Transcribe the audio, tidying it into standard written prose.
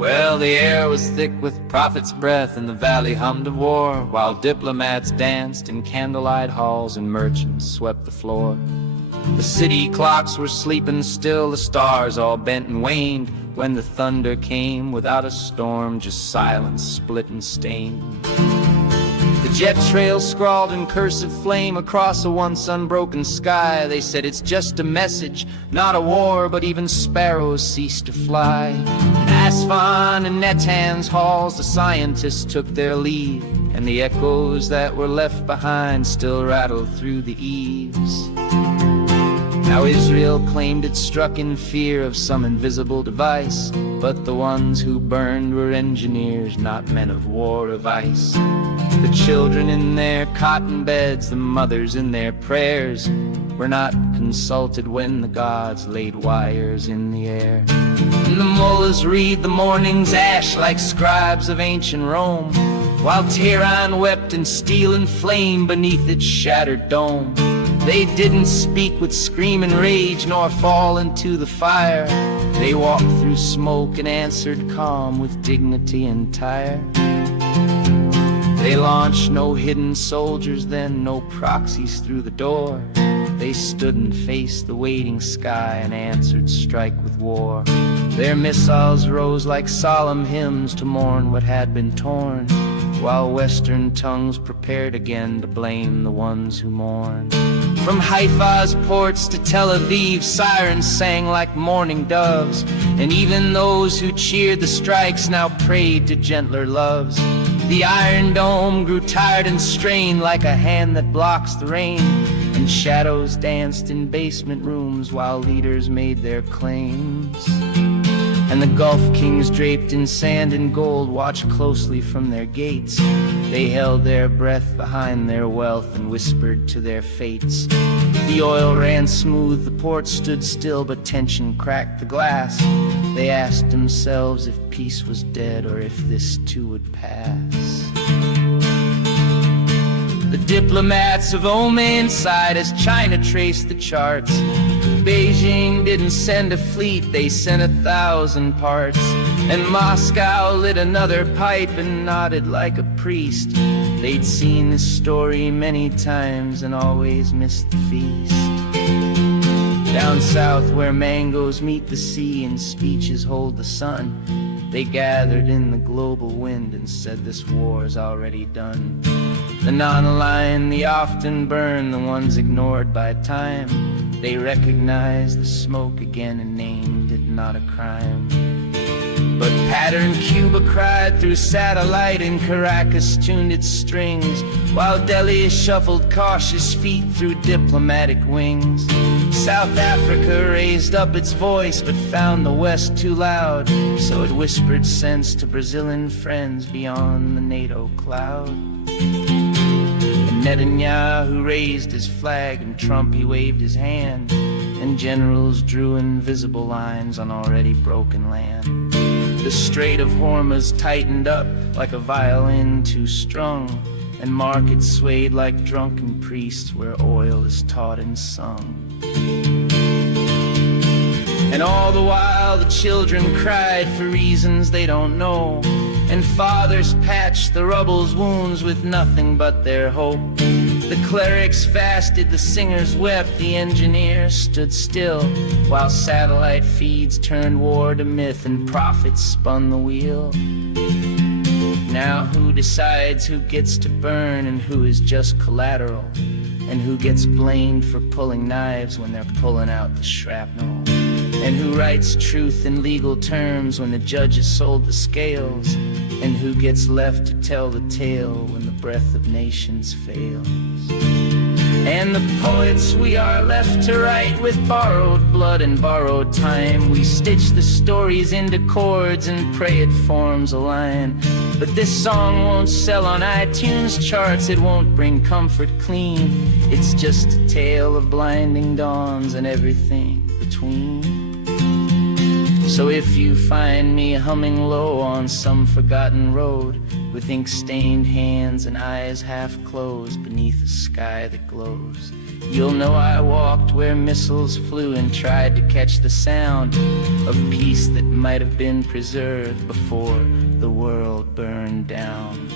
Well, the air was thick with prophet's breath, and the valley hummed of war, while diplomats danced in candlelight halls and merchants swept the floor. The city clocks were sleeping still, the stars all bent and waned, when the thunder came without a storm, just silence split and stained. The jet trail scrawled in cursive flame across a once unbroken sky. They said it's just a message, not a war, but even sparrows ceased to fly. In Aswan and Netan's halls, the scientists took their leave, and the echoes that were left behind still rattled through the eaves. Now Israel claimed it struck in fear of some invisible device, but the ones who burned were engineers, not men of war of ice. The children in their cotton beds, the mothers in their prayers, were not consulted when the gods laid wires in the air. And the mullahs read the morning's ash like scribes of ancient Rome, while Tehran wept in steel and flame beneath its shattered dome. They didn't speak with scream and rage, nor fall into the fire. They walked through smoke and answered calm with dignity entire. They launched no hidden soldiers then, no proxies through the door. They stood and faced the waiting sky and answered strike with war. Their missiles rose like solemn hymns to mourn what had been torn, while Western tongues prepared again to blame the ones who mourn. From Haifa's ports to Tel Aviv, sirens sang like mourning doves, and even those who cheered the strikes now prayed to gentler loves. The Iron Dome grew tired and strained like a hand that blocks the rain, and shadows danced in basement rooms while leaders made their claims. And the Gulf kings draped in sand and gold watched closely from their gates. They held their breath behind their wealth and whispered to their fates. The oil ran smooth, the ports stood still, but tension cracked the glass. They asked themselves if peace was dead or if this too would pass. The diplomats of Oman sighed as China traced the charts. Beijing didn't send a fleet, they sent 1,000 parts. And Moscow lit another pipe and nodded like a priest. They'd seen this story many times and always missed the feast. Down south where mangoes meet the sea and speeches hold the sun, they gathered in the global wind and said this war's already done. The non-aligned, the often burn, the ones ignored by time, they recognized the smoke again and named it not a crime. But patterned Cuba cried through satellite and Caracas tuned its strings, while Delhi shuffled cautious feet through diplomatic wings. South Africa raised up its voice but found the West too loud, so it whispered sense to Brazilian friends beyond the NATO cloud. Netanyahu raised his flag and Trump he waved his hand, and generals drew invisible lines on already broken land. The Strait of Hormuz tightened up like a violin too strung, and markets swayed like drunken priests where oil is taught and sung. And all the while the children cried for reasons they don't know, and fathers patched the rubble's wounds with nothing but their hope. The clerics fasted, the singers wept, the engineers stood still, while satellite feeds turned war to myth and prophets spun the wheel. Now who decides who gets to burn and who is just collateral, and who gets blamed for pulling knives when they're pulling out the shrapnel? And who writes truth in legal terms when the judges sold the scales? And who gets left to tell the tale when the breath of nations fails? And the poets, we are left to write with borrowed blood and borrowed time. We stitch the stories into chords and pray it forms a line. But this song won't sell on iTunes charts, it won't bring comfort clean. It's just a tale of blinding dawns and everything between. So if you find me humming low on some forgotten road, with ink-stained hands and eyes half closed beneath a sky that glows, You'll know I walked where missiles flew and tried to catch the sound of peace that might have been preserved before the world burned down.